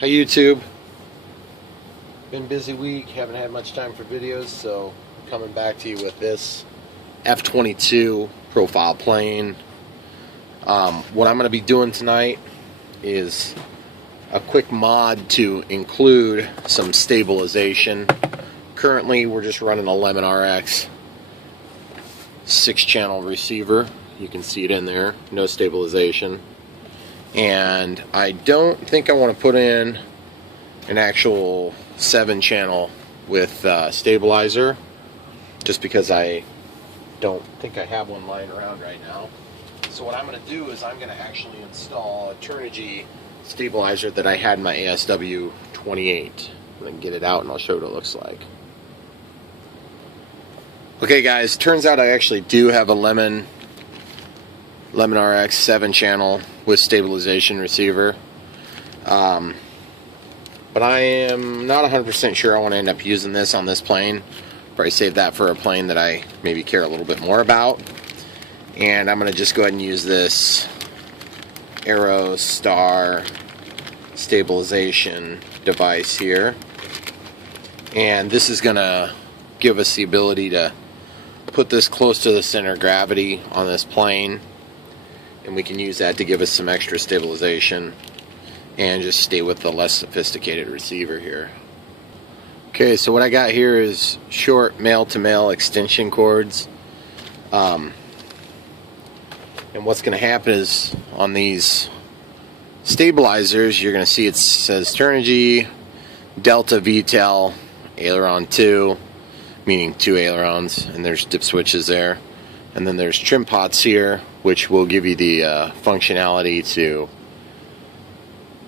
Hi YouTube. Been a busy week, haven't had much time for videos, so I'm coming back to you with this F-22 profile plane. What I'm going to be doing tonight is a quick mod to include some stabilization. Currently we're just running a Lemon RX 6-channel receiver. You can see it in there, no stabilization. And I don't think I want to put in an actual 7-channel with stabilizer, just because I don't think I have one lying around right now. So what I'm going to do is I'm going to actually install a Turnigy stabilizer that I had in my ASW28. I'm going to get it out and I'll show you what it looks like. Okay guys, turns out I actually do have a Lemon RX 7-channel with stabilization receiver, but I am not 100% sure I want to end up using this on this plane. Probably save that for a plane that I maybe care a little bit more about, and I'm going to just go ahead and use this AeroStar stabilization device here, and this is going to give us the ability to put this close to the center of gravity on this plane, and we can use that to give us some extra stabilization and just stay with the less sophisticated receiver here. Okay, so what I got here is short male-to-male extension cords, and what's going to happen is on these stabilizers you're going to see it says Turnigy Delta VTEL Aileron 2, meaning 2 ailerons, and there's dip switches there, and then there's trim pots here which will give you the functionality to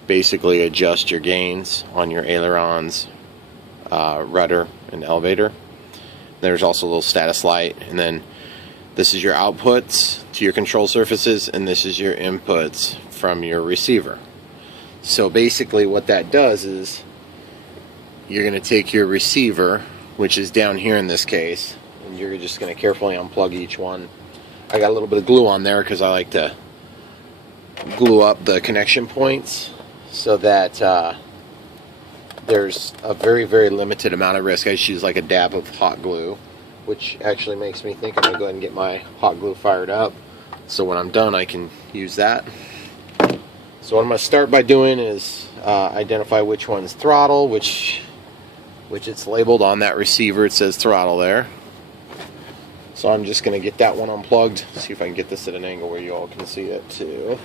basically adjust your gains on your ailerons, rudder, and elevator. There's also a little status light, and then this is your outputs to your control surfaces, and this is your inputs from your receiver. So basically what that does is you're going to take your receiver, which is down here in this case, and you're just going to carefully unplug each one. I got a little bit of glue on there because I like to glue up the connection points so that there's a very, very limited amount of risk. I just use like a dab of hot glue, which actually makes me think I'm going to go ahead and get my hot glue fired up, so when I'm done I can use that. So what I'm going to start by doing is identify which one's throttle, which it's labeled on that receiver. It says throttle there. So I'm just going to get that one unplugged, see if I can get this at an angle where you all can see it too.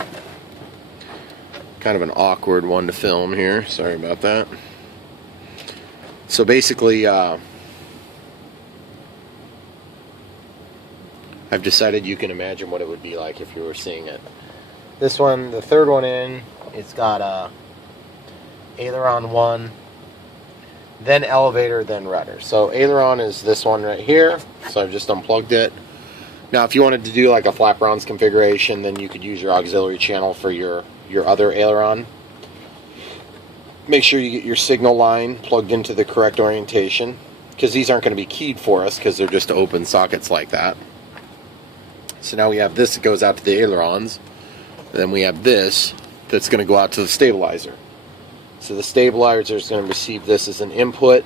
Kind of an awkward one to film here, sorry about that. So basically I've decided you can imagine what it would be like if you were seeing it. This one, the third one in, it's got a aileron 1, then elevator, then rudder. So aileron is this one right here, so I've just unplugged it. Now if you wanted to do like a flaperons configuration, then you could use your auxiliary channel for your other aileron. Make sure you get your signal line plugged into the correct orientation, because these aren't going to be keyed for us because they're just open sockets like that. So now we have this that goes out to the ailerons, and then we have this that's going to go out to the stabilizer. So the stabilizer is going to receive this as an input,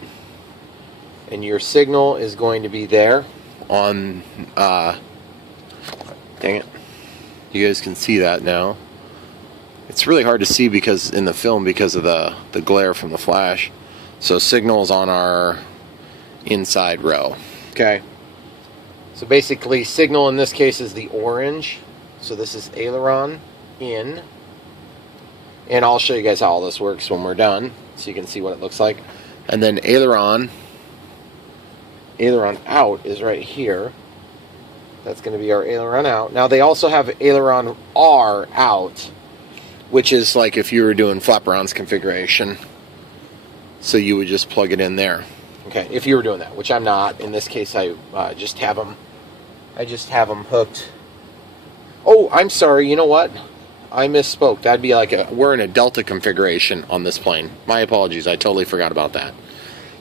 and your signal is going to be there on, dang it, you guys can see that now. It's really hard to see because in the film because of the glare from the flash. So signal is on our inside row. Okay, so basically signal in this case is the orange, so this is aileron in. And I'll show you guys how all this works when we're done, so you can see what it looks like. And then aileron out is right here. That's going to be our aileron out. Now they also have aileron R out, which is like if you were doing flaperons configuration. So you would just plug it in there. Okay, if you were doing that, which I'm not. In this case, I just have them hooked. Oh, I'm sorry. You know what? I misspoke. That'd be like we're in a Delta configuration on this plane. My apologies. I totally forgot about that.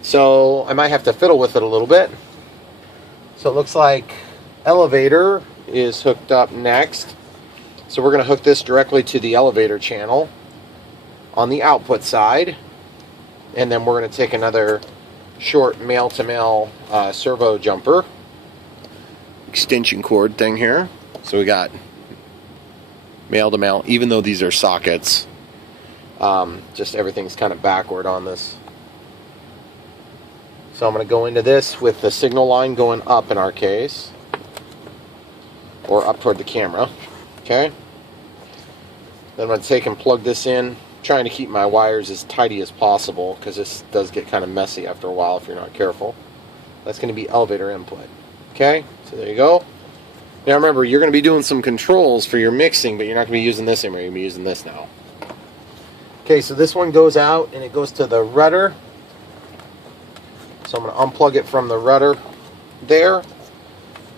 So I might have to fiddle with it a little bit. So it looks like elevator is hooked up next. So we're going to hook this directly to the elevator channel on the output side. And then we're going to take another short male-to-male servo jumper extension cord thing here. So we got male-to-male, even though these are sockets. Just everything's kind of backward on this. So I'm going to go into this with the signal line going up in our case, or up toward the camera. Okay. Then I'm going to take and plug this in, trying to keep my wires as tidy as possible because this does get kind of messy after a while if you're not careful. That's going to be elevator input. Okay, so there you go. Now remember, you're going to be doing some controls for your mixing, but you're not going to be using this anymore. You're going to be using this now. Okay, so this one goes out and it goes to the rudder. So I'm going to unplug it from the rudder there.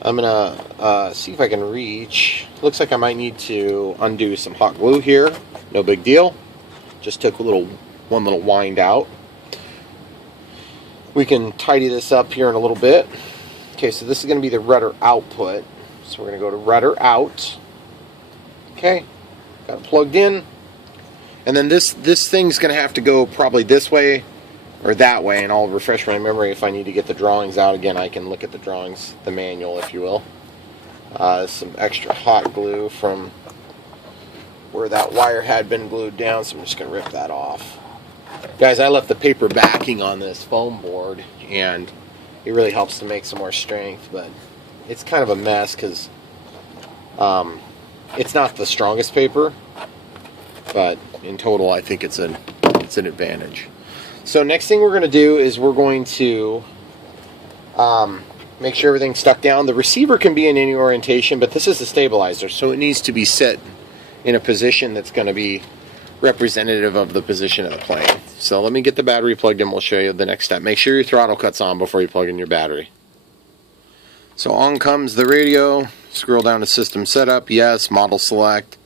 I'm going to see if I can reach. Looks like I might need to undo some hot glue here. No big deal. Just took one little wind out. We can tidy this up here in a little bit. Okay, so this is going to be the rudder output. So we're going to go to rudder out. Okay, got it plugged in. And then this thing's going to have to go probably this way or that way, and I'll refresh my memory if I need to get the drawings out again. I can look at the drawings, the manual, if you will. Some extra hot glue from where that wire had been glued down, so I'm just going to rip that off. Guys, I left the paper backing on this foam board, and it really helps to make some more strength, but it's kind of a mess because it's not the strongest paper, but in total I think it's an advantage. So next thing we're going to do is we're going to make sure everything's stuck down. The receiver can be in any orientation, but this is a stabilizer, so it needs to be set in a position that's going to be representative of the position of the plane. So let me get the battery plugged in. We'll show you the next step. Make sure your throttle cut's on before you plug in your battery. So on comes the radio. Scroll down to system setup. Yes. Model select.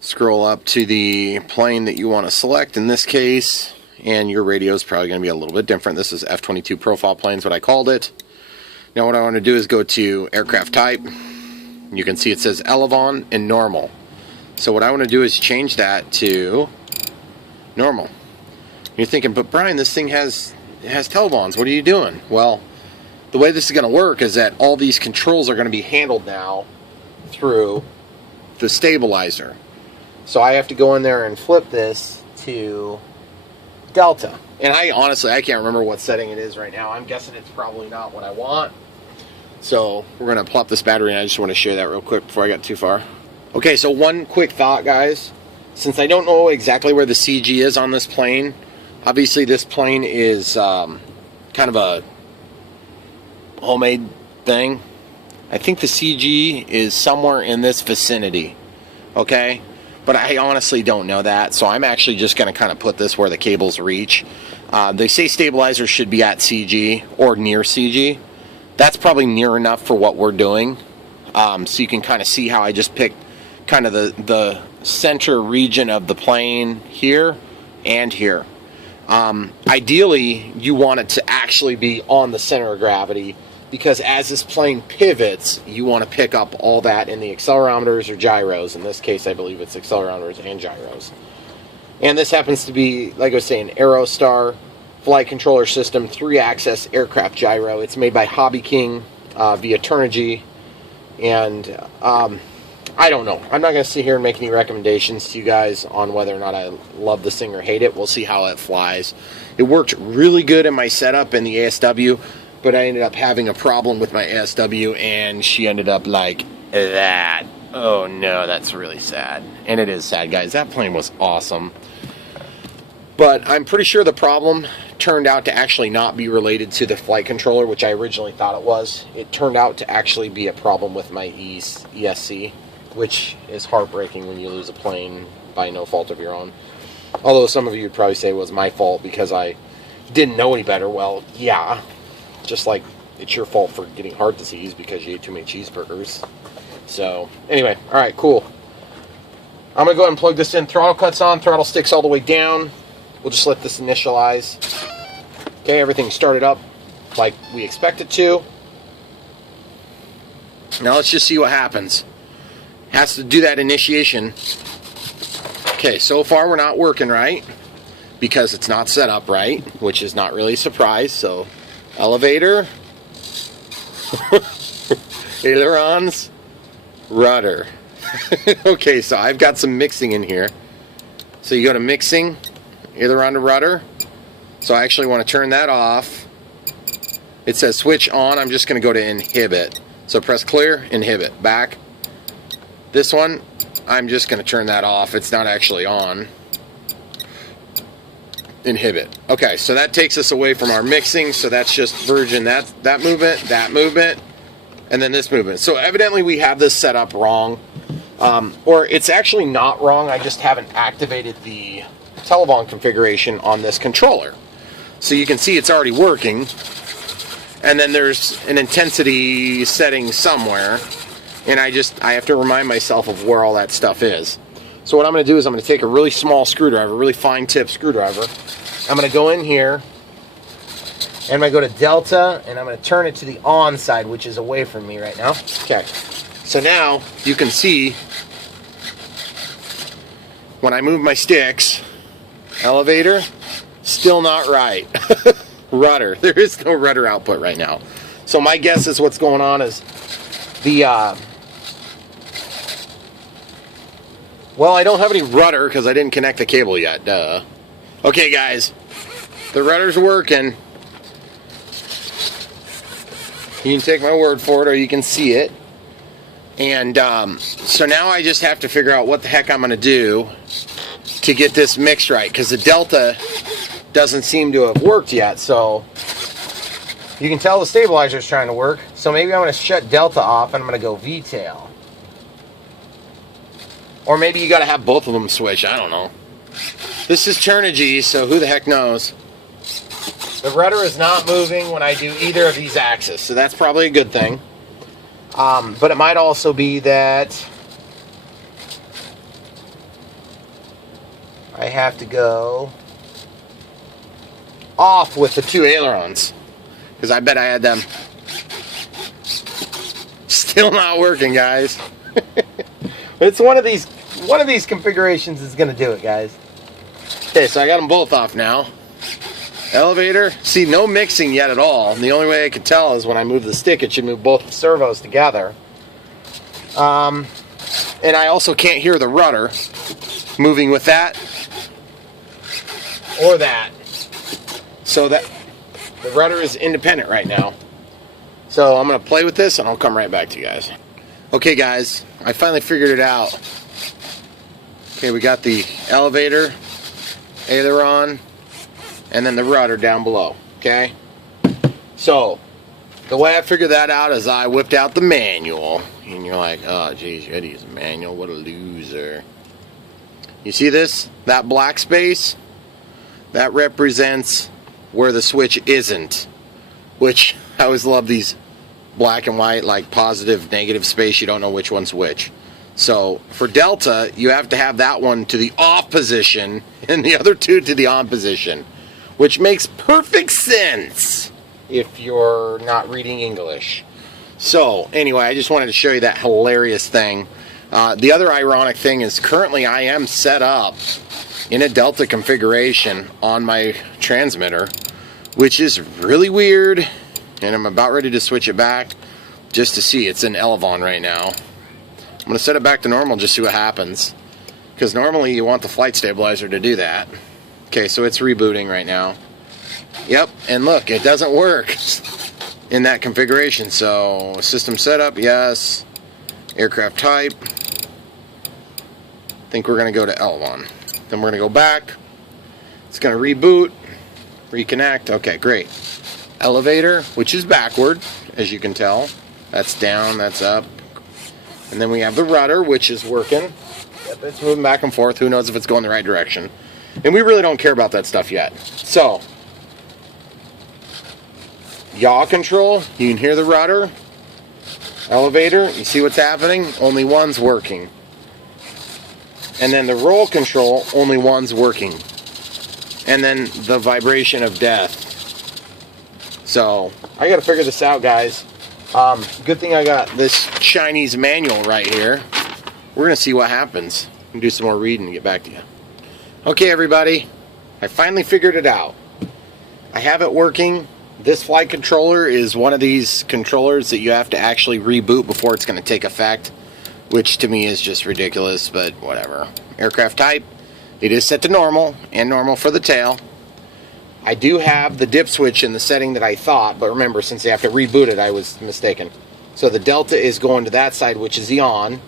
Scroll up to the plane that you want to select in this case. And your radio is probably going to be a little bit different. This is F-22 profile planes, what I called it. Now what I want to do is go to aircraft type. You can see it says Elevon and normal. So what I want to do is change that to normal. You're thinking, but Brian, this thing has televons. What are you doing? Well, the way this is going to work is that all these controls are going to be handled now through the stabilizer. So I have to go in there and flip this to Delta. And I can't remember what setting it is right now. I'm guessing it's probably not what I want. So we're going to plop this battery in. I just want to share that real quick before I got too far. Okay, so one quick thought, guys. Since I don't know exactly where the CG is on this plane, obviously this plane is kind of a homemade thing. I think the CG is somewhere in this vicinity, okay? But I honestly don't know that, so I'm actually just going to kind of put this where the cables reach. They say stabilizers should be at CG or near CG. That's probably near enough for what we're doing. So you can kind of see how I just picked kind of the center region of the plane here and here. Ideally, you want it to actually be on the center of gravity, because as this plane pivots, you want to pick up all that in the accelerometers or gyros. In this case, I believe it's accelerometers and gyros. And this happens to be, like I was saying, AeroStar flight controller system, 3-axis aircraft gyro. It's made by Hobbyking via Turnigy. And I don't know. I'm not going to sit here and make any recommendations to you guys on whether or not I love this thing or hate it. We'll see how it flies. It worked really good in my setup in the ASW, but I ended up having a problem with my ASW, and she ended up like that. Oh no, that's really sad. And it is sad, guys. That plane was awesome. But I'm pretty sure the problem turned out to actually not be related to the flight controller, which I originally thought it was. It turned out to actually be a problem with my ESC, which is heartbreaking when you lose a plane by no fault of your own. Although some of you would probably say it was my fault because I didn't know any better. Well, yeah. Just like it's your fault for getting heart disease because you ate too many cheeseburgers. So, anyway, alright, cool. I'm going to go ahead and plug this in. Throttle cuts on, throttle sticks all the way down. We'll just let this initialize. Okay, everything started up like we expect it to. Now let's just see what happens. Has to do that initiation. Okay, so far we're not working right because it's not set up right, which is not really a surprise. So elevator, ailerons, rudder. Okay, so I've got some mixing in here. So you go to mixing, aileron to rudder. So I actually want to turn that off. It says switch on. I'm just going to go to inhibit. So press clear, inhibit, back. This one, I'm just going to turn that off. It's not actually on. Inhibit. Okay, so that takes us away from our mixing. So that's just virgin, that movement, and then this movement. So evidently we have this set up wrong. Or it's actually not wrong. I just haven't activated the Televon configuration on this controller. So you can see it's already working. And then there's an intensity setting somewhere. And I have to remind myself of where all that stuff is. So what I'm going to do is I'm going to take a really small screwdriver, really fine tip screwdriver. I'm going to go in here. And I'm going to go to Delta. And I'm going to turn it to the on side, which is away from me right now. Okay. So now you can see when I move my sticks, elevator, still not right. Rudder, there is no rudder output right now. So my guess is what's going on is the, well, I don't have any rudder because I didn't connect the cable yet, duh. Okay guys, the rudder's working. You can take my word for it or you can see it. And so now I just have to figure out what the heck I'm going to do to get this mixed right, because the Delta doesn't seem to have worked yet. So you can tell the stabilizer is trying to work. So maybe I'm going to shut Delta off and I'm going to go V-tail. Or maybe you got to have both of them switch. I don't know. This is Turnigy, so who the heck knows? The rudder is not moving when I do either of these axes, so that's probably a good thing. But it might also be that I have to go off with the two ailerons, because I bet I had them. Still not working, guys. It's one of these configurations is going to do it, guys. Okay, so I got them both off now. Elevator, see, no mixing yet at all. And the only way I could tell is when I move the stick, it should move both the servos together. And I also can't hear the rudder moving with that or that. So that the rudder is independent right now. So I'm going to play with this and I'll come right back to you guys. Okay guys, I finally figured it out. Okay, we got the elevator, aileron, and then the rudder down below, okay? So, the way I figured that out is I whipped out the manual. And you're like, oh, geez, you had to use a manual. What a loser. You see this? That black space? That represents where the switch isn't. Which, I always love these black and white, like positive, negative space. You don't know which one's which. So, for Delta, you have to have that one to the off position and the other two to the on position. Which makes perfect sense if you're not reading English. So, anyway, I just wanted to show you that hilarious thing. The other ironic thing is currently I am set up in a Delta configuration on my transmitter, which is really weird. And I'm about ready to switch it back just to see. It's in Elevon right now. I'm going to set it back to normal, just see what happens. Because normally you want the flight stabilizer to do that. Okay, so it's rebooting right now. Yep, and look, it doesn't work in that configuration. So, system setup, yes. Aircraft type. I think we're going to go to Elevon. Then we're going to go back. It's going to reboot, reconnect. Okay, great. Elevator, which is backward, as you can tell. That's down, that's up. And then we have the rudder, which is working. Yep, it's moving back and forth. Who knows if it's going the right direction. And we really don't care about that stuff yet. So, yaw control, you can hear the rudder. Elevator, you see what's happening? Only one's working. And then the roll control, only one's working. And then the vibration of death. So, I gotta figure this out, guys. Good thing I got this Chinese manual right here. We're gonna see what happens. and do some more reading and get back to you. Okay, everybody, I finally figured it out. I have it working. This flight controller is one of these controllers that you have to actually reboot before it's going to take effect, which to me is just ridiculous, but whatever. Aircraft type, it is set to normal, and normal for the tail. I do have the dip switch in the setting that I thought, but remember, since they have to reboot it, I was mistaken. So the delta is going to that side, which is the on,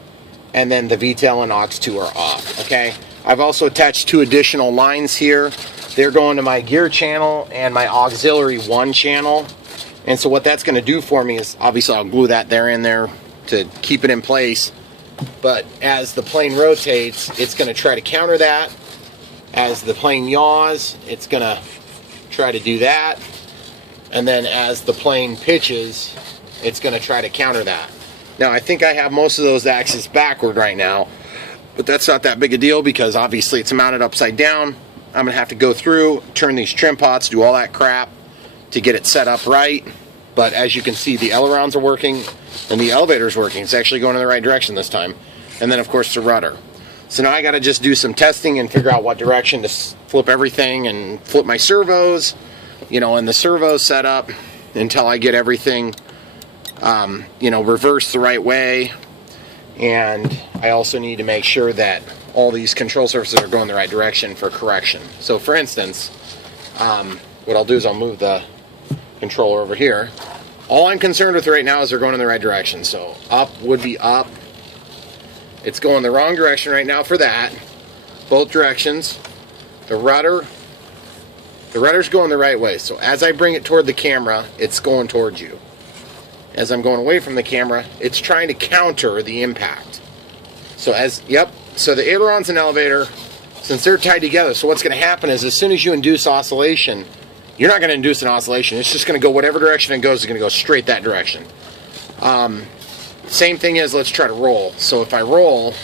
and then the VTAL and aux2 are off, okay? I've also attached 2 additional lines here. They're going to my gear channel and my auxiliary 1 channel. And so what that's going to do for me is, obviously I'll glue that there in there to keep it in place. But as the plane rotates, it's going to try to counter that. As the plane yaws, it's going to try to do that. And then as the plane pitches, it's going to try to counter that. Now I think I have most of those axes backward right now, but that's not that big a deal because obviously it's mounted upside down. I'm going to have to go through, turn these trim pots, do all that crap to get it set up right. But as you can see, the ailerons are working and the elevator's working. It's actually going in the right direction this time. And then of course the rudder. So now I got to just do some testing and figure out what direction to flip everything and flip my servos, you know, and the servos set up until I get everything, you know, reversed the right way. And I also need to make sure that all these control surfaces are going the right direction for correction. So for instance, what I'll do is I'll move the controller over here. All I'm concerned with right now is they're going in the right direction. So up would be up. It's going the wrong direction right now for that. Both directions. The rudder's going the right way. So as I bring it toward the camera, it's going towards you. As I'm going away from the camera, it's trying to counter the impact. So so the ailerons and elevator, since they're tied together, so what's going to happen is as soon as you induce oscillation, you're not going to induce an oscillation. It's just going to go whatever direction it goes, it's going to go straight that direction. Same thing is, let's try to roll. So if I roll,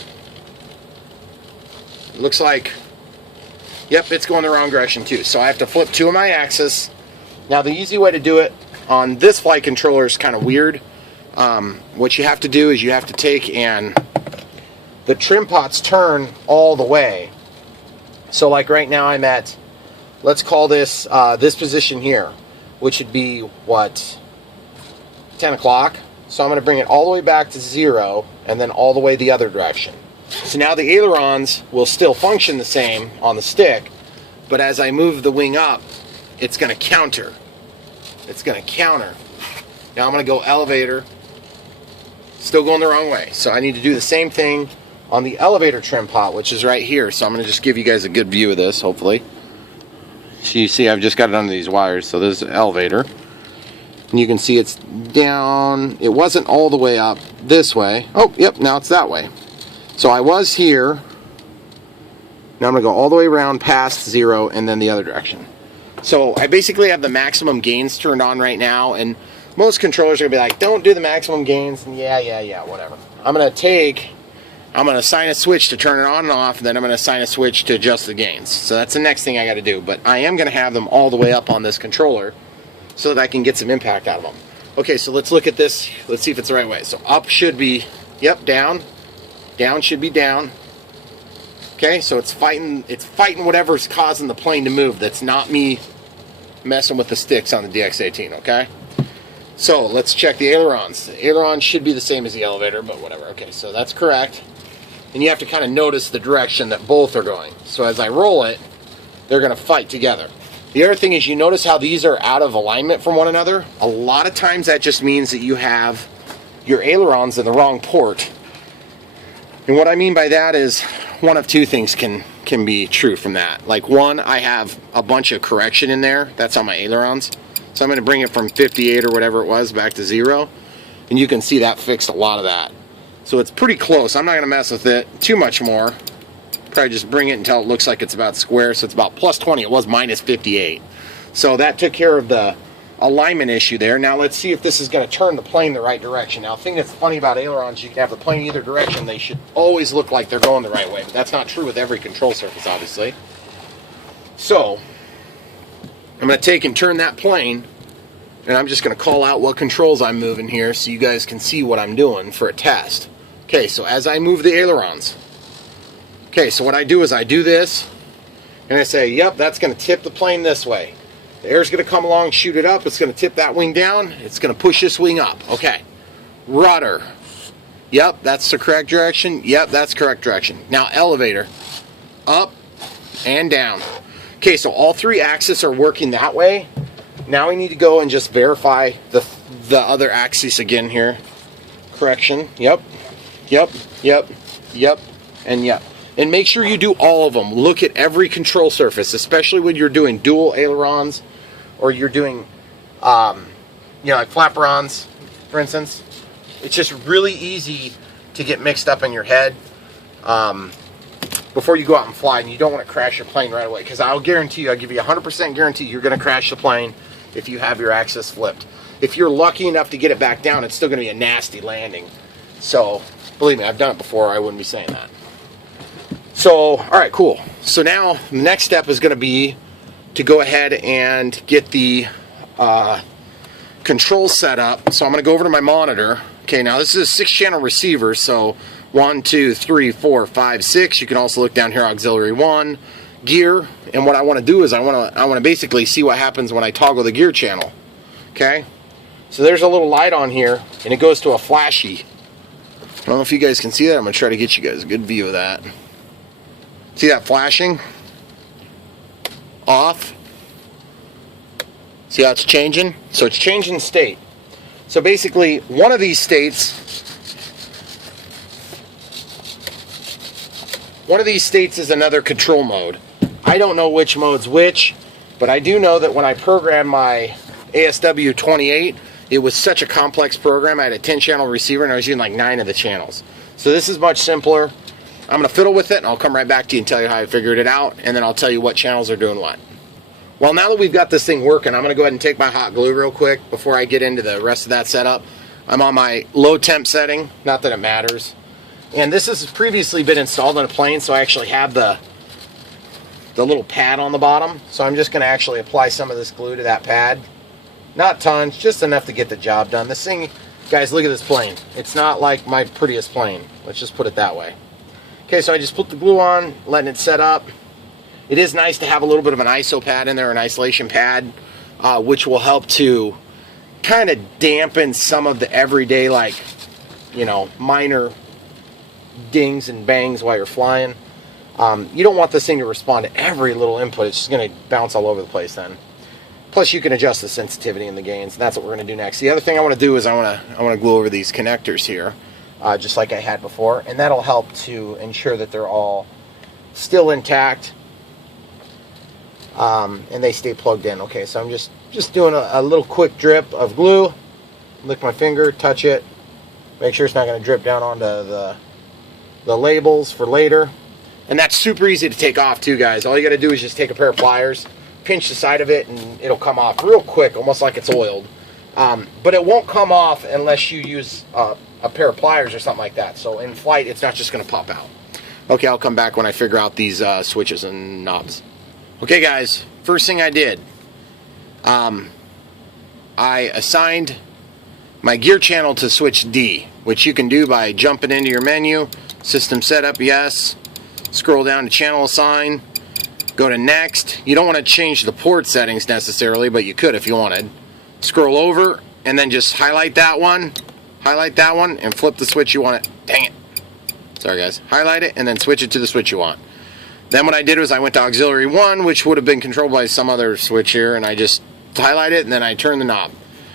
it looks like, yep, it's going the wrong direction too. So I have to flip 2 of my axes. Now the easy way to do it on this flight controller is kind of weird. What you have to do is you have to take and the trim pots turn all the way. So like right now I'm at, let's call this this position here, which would be what, 10 o'clock. So I'm going to bring it all the way back to 0 and then all the way the other direction. So now the ailerons will still function the same on the stick, but as I move the wing up, it's going to counter. It's going to counter. Now I'm going to go elevator, still going the wrong way. So I need to do the same thing on the elevator trim pot, which is right here. So I'm going to just give you guys a good view of this, hopefully. So you see I've just got it under these wires. So this is the elevator. And you can see it's down. It wasn't all the way up this way. Oh, yep, now it's that way. So I was here. Now I'm going to go all the way around past 0 and then the other direction. So I basically have the maximum gains turned on right now, and most controllers are going to be like, don't do the maximum gains, and yeah, whatever. I'm going to assign a switch to turn it on and off, and then I'm going to assign a switch to adjust the gains. So that's the next thing I got to do, but I am going to have them all the way up on this controller so that I can get some impact out of them. Okay, so let's look at this. Let's see if it's the right way. So up should be, yep, down. Down should be down. Okay, so it's fighting whatever's causing the plane to move. That's not me messing with the sticks on the DX18, okay? So let's check the ailerons. The ailerons should be the same as the elevator, but whatever. Okay, so that's correct. And you have to kind of notice the direction that both are going. So as I roll it, they're going to fight together. The other thing is, you notice how these are out of alignment from one another? A lot of times that just means that you have your ailerons in the wrong port. And what I mean by that is one of 2 things can be true from that. Like one, I have a bunch of correction in there. That's on my ailerons. So I'm going to bring it from 58 or whatever it was back to 0. And you can see that fixed a lot of that. So it's pretty close. I'm not going to mess with it too much more. Probably just bring it until it looks like it's about square. So it's about plus 20. It was minus 58. So that took care of the alignment issue there. Now let's see if this is going to turn the plane the right direction. Now the thing that's funny about ailerons, you can have the plane either direction. They should always look like they're going the right way. But that's not true with every control surface, obviously. So I'm going to take and turn that plane, and I'm just going to call out what controls I'm moving here so you guys can see what I'm doing for a test. Okay, so as I move the ailerons, Okay, so what I do is I do this, and I say, yep, that's going to tip the plane this way. The air's going to come along, shoot it up. It's going to tip that wing down. It's going to push this wing up. Okay. Rudder. Yep, that's the correct direction. Yep, that's correct direction. Now elevator. Up and down. Okay, so all three axes are working that way. Now we need to go and just verify the other axis again here. Correction. Yep. Yep. Yep. Yep. And yep. And make sure you do all of them. Look at every control surface, especially when you're doing dual ailerons or you're doing, like flaperons, for instance. It's just really easy to get mixed up in your head before you go out and fly, and you don't want to crash your plane right away. Because I'll guarantee you, I'll give you 100% guarantee you're going to crash the plane if you have your axis flipped. If you're lucky enough to get it back down, it's still going to be a nasty landing. So, believe me, I've done it before. I wouldn't be saying that. So, alright, cool. So now, the next step is going to be to go ahead and get the control set up. So I'm going to go over to my monitor. Okay, now this is a 6-channel receiver, so 1, 2, 3, 4, 5, 6. You can also look down here, auxiliary 1, gear. And what I want to do is I want to basically see what happens when I toggle the gear channel. Okay? So there's a little light on here, and it goes to a flashy. I don't know if you guys can see that. I'm going to try to get you guys a good view of that. See that flashing? Off. See how it's changing? So it's changing state. So basically, one of these states is another control mode. I don't know which mode's which, but I do know that when I programmed my ASW28, it was such a complex program. I had a 10-channel receiver, and I was using like 9 of the channels. So this is much simpler. I'm going to fiddle with it, and I'll come right back to you and tell you how I figured it out, and then I'll tell you what channels are doing what. Well, now that we've got this thing working, I'm going to go ahead and take my hot glue real quick before I get into the rest of that setup. I'm on my low temp setting, not that it matters. And this has previously been installed on a plane, so I actually have the little pad on the bottom. So I'm just going to actually apply some of this glue to that pad. Not tons, just enough to get the job done. This thing, guys, look at this plane. It's not like my prettiest plane. Let's just put it that way. Okay, so I just put the glue on, letting it set up. It is nice to have a little bit of an ISO pad in there, an isolation pad, which will help to kind of dampen some of the everyday, like, minor dings and bangs while you're flying. You don't want this thing to respond to every little input. It's just going to bounce all over the place then. Plus, you can adjust the sensitivity and the gains, and that's what we're going to do next. The other thing I want to do is I want to glue over these connectors here, just like I had before, and that'll help to ensure that they're all still intact. And they stay plugged in. Okay, so I'm just doing a little quick drip of glue. Lick my finger, touch it, make sure it's not going to drip down onto the labels for later. And that's super easy to take off too, guys. All you got to do is just take a pair of pliers, pinch the side of it, and it'll come off real quick, almost like it's oiled. But it won't come off unless you use a pair of pliers or something like that. So in flight, it's not just going to pop out. Okay, I'll come back when I figure out these switches and knobs. Okay, guys, first thing I did, I assigned my gear channel to switch D, which you can do by jumping into your menu, system setup, yes, scroll down to channel assign, go to next. You don't want to change the port settings necessarily, but you could if you wanted. Scroll over, and then just highlight that one, and flip the switch you want it. Dang it. Sorry, guys. Highlight it, and then switch it to the switch you want. Then what I did was I went to auxiliary 1, which would have been controlled by some other switch here, and I just highlight it, and then I turn the knob.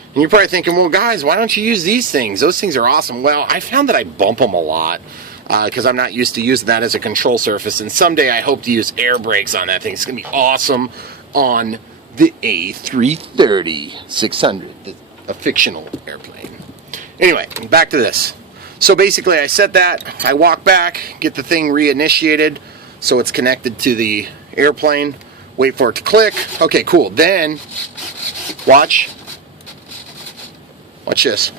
And you're probably thinking, well, guys, why don't you use these things? Those things are awesome. Well, I found that I bump them a lot because I'm not used to using that as a control surface, and someday I hope to use air brakes on that thing. It's going to be awesome on the A330-600, a fictional airplane. Anyway, back to this. So basically, I set that, I walk back, get the thing reinitiated, so it's connected to the airplane, wait for it to click. Okay, cool. Then, watch this.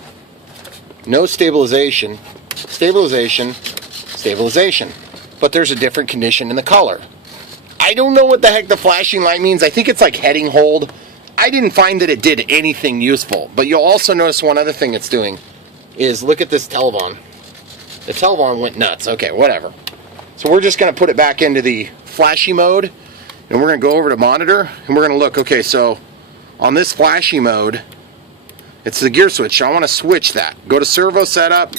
No stabilization, stabilization, stabilization. But there's a different condition in the color. I don't know what the heck the flashing light means. I think it's like heading hold. I didn't find that it did anything useful. But you'll also notice one other thing it's doing is look at this Telvon. The Telvon went nuts. Okay, whatever. So we're just going to put it back into the flashy mode, and we're going to go over to monitor, and we're going to look. Okay, so on this flashy mode, it's the gear switch. So I want to switch that. Go to servo setup,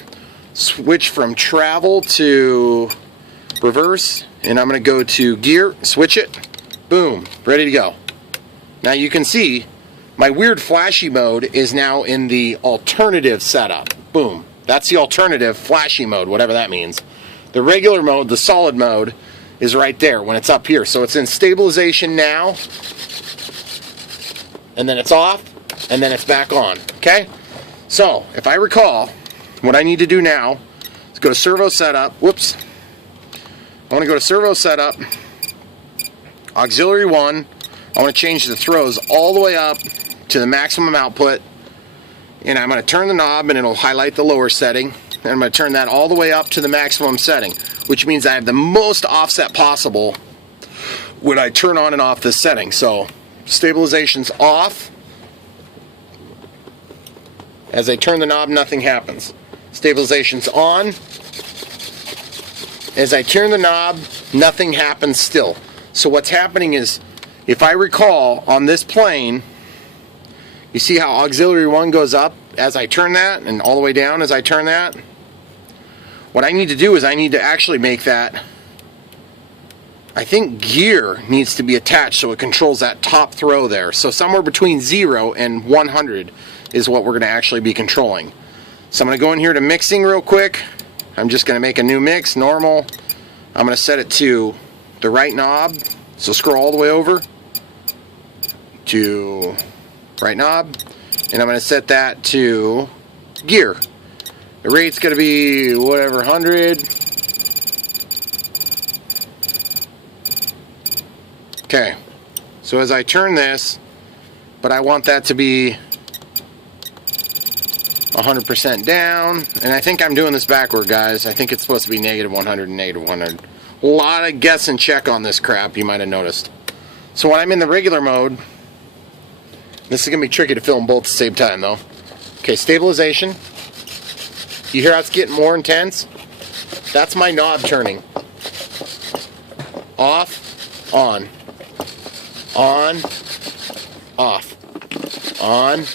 switch from travel to reverse, and I'm going to go to gear, switch it, boom, ready to go. Now you can see my weird flashy mode is now in the alternative setup. Boom. That's the alternative flashy mode, whatever that means. The regular mode, the solid mode, is right there when it's up here. So it's in stabilization now, and then it's off, and then it's back on. Okay? So, if I recall, what I need to do now is go to servo setup. Whoops. I want to go to servo setup, auxiliary 1. I want to change the throws all the way up to the maximum output, and I'm going to turn the knob and it'll highlight the lower setting, and I'm going to turn that all the way up to the maximum setting, which means I have the most offset possible when I turn on and off this setting. So stabilization's off. As I turn the knob, nothing happens. Stabilization's on. As I turn the knob, nothing happens still. So what's happening is, if I recall, on this plane, you see how auxiliary 1 goes up as I turn that, and all the way down as I turn that? What I need to do is I need to actually make that, I think gear needs to be attached so it controls that top throw there. So somewhere between 0 and 100 is what we're going to actually be controlling. So I'm going to go in here to mixing real quick. I'm just going to make a new mix, normal. I'm going to set it to the right knob. So scroll all the way over to right knob, and I'm going to set that to gear. The rate's going to be whatever, 100. Okay, so as I turn this, but I want that to be 100% down, and I think I'm doing this backward, guys. I think it's supposed to be negative 100 and negative 100. A lot of guess and check on this crap, you might have noticed. So when I'm in the regular mode, this is going to be tricky to film both at the same time, though. Okay, stabilization. You hear how it's getting more intense? That's my knob turning. Off, on. On, off. On,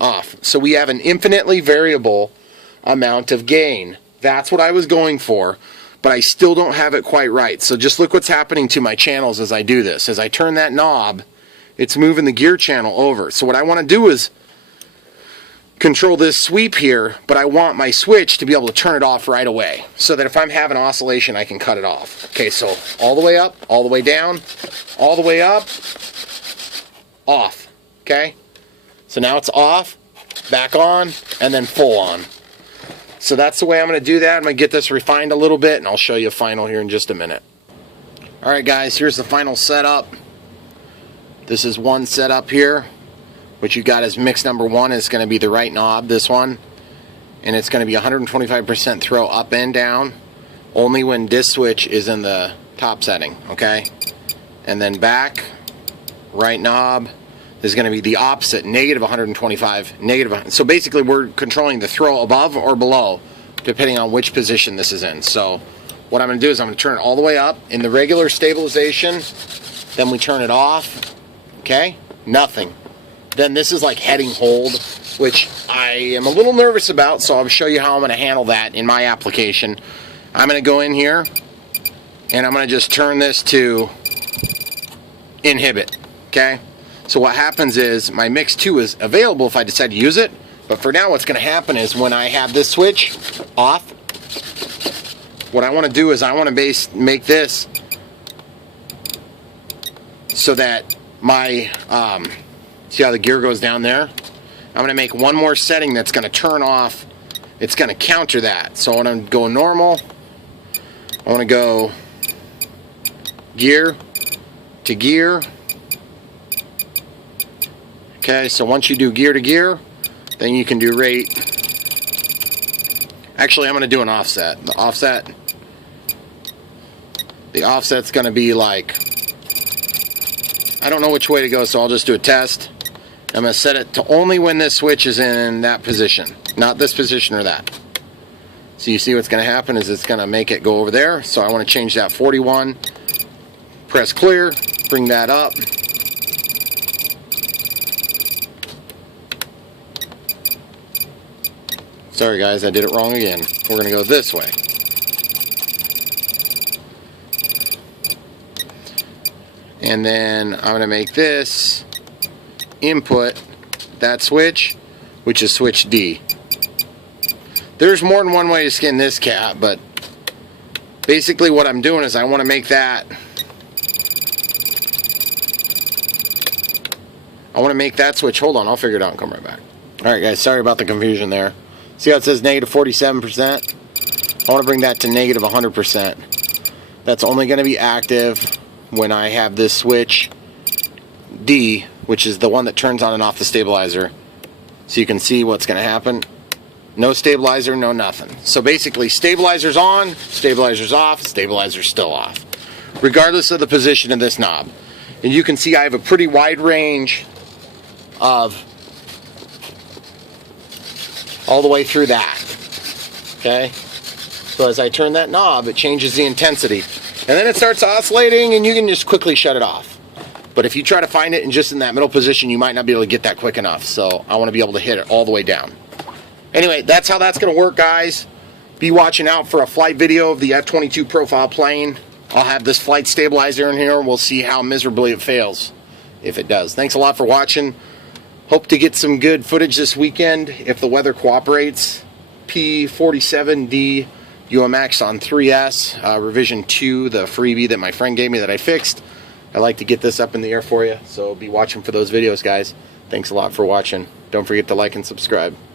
off. So we have an infinitely variable amount of gain. That's what I was going for, but I still don't have it quite right. So just look what's happening to my channels as I do this. As I turn that knob, it's moving the gear channel over. So what I want to do is control this sweep here, but I want my switch to be able to turn it off right away, so that if I'm having oscillation, I can cut it off. Okay, so all the way up, all the way down, all the way up, off. Okay? So now it's off, back on, and then full on. So that's the way I'm going to do that. I'm going to get this refined a little bit, and I'll show you a final here in just a minute. Alright guys, here's the final setup. This is one setup here. What you got is mix number 1 is going to be the right knob, this one. And it's going to be 125% throw up and down, only when this switch is in the top setting, okay? And then back, right knob, is going to be the opposite, negative 125, negative. So basically we're controlling the throw above or below, depending on which position this is in. So what I'm going to do is I'm going to turn it all the way up in the regular stabilization, then we turn it off, okay? Nothing. Then this is like heading hold, which I am a little nervous about, so I'll show you how I'm going to handle that in my application. I'm going to go in here, and I'm going to just turn this to inhibit, okay? So what happens is my mix 2 is available if I decide to use it, but for now what's going to happen is when I have this switch off, what I want to do is I want to make this so that my, see how the gear goes down there? I'm going to make one more setting that's going to turn off. It's going to counter that. So I want to go normal. I want to go gear to gear. Okay, so once you do gear to gear, then you can do rate. Actually, I'm going to do an offset. The offset's going to be like, I don't know which way to go, so I'll just do a test. I'm going to set it to only when this switch is in that position, not this position or that. So you see what's going to happen is it's going to make it go over there. So I want to change that 41. Press clear, bring that up. Sorry guys, I did it wrong again. We're going to go this way. And then I'm going to make this input that switch, which is switch D. There's more than one way to skin this cat, but basically what I'm doing is I want to make that, switch. Hold on, I'll figure it out and come right back. Alright guys, sorry about the confusion there. See how it says negative 47%? I want to bring that to negative 100%. That's only going to be active when I have this switch D, which is the one that turns on and off the stabilizer. So you can see what's going to happen. No stabilizer, no nothing. So basically, stabilizer's on, stabilizer's off, stabilizer's still off, regardless of the position of this knob. And you can see I have a pretty wide range of all the way through that. Okay? So as I turn that knob, it changes the intensity. And then it starts oscillating, and you can just quickly shut it off. But if you try to find it in just in that middle position, you might not be able to get that quick enough. So I want to be able to hit it all the way down. Anyway, that's how that's going to work, guys. Be watching out for a flight video of the F-22 profile plane. I'll have this flight stabilizer in here, and we'll see how miserably it fails, if it does. Thanks a lot for watching. Hope to get some good footage this weekend if the weather cooperates. P47D UMX on 3S, revision 2, the freebie that my friend gave me that I fixed. I like to get this up in the air for you, so be watching for those videos, guys. Thanks a lot for watching. Don't forget to like and subscribe.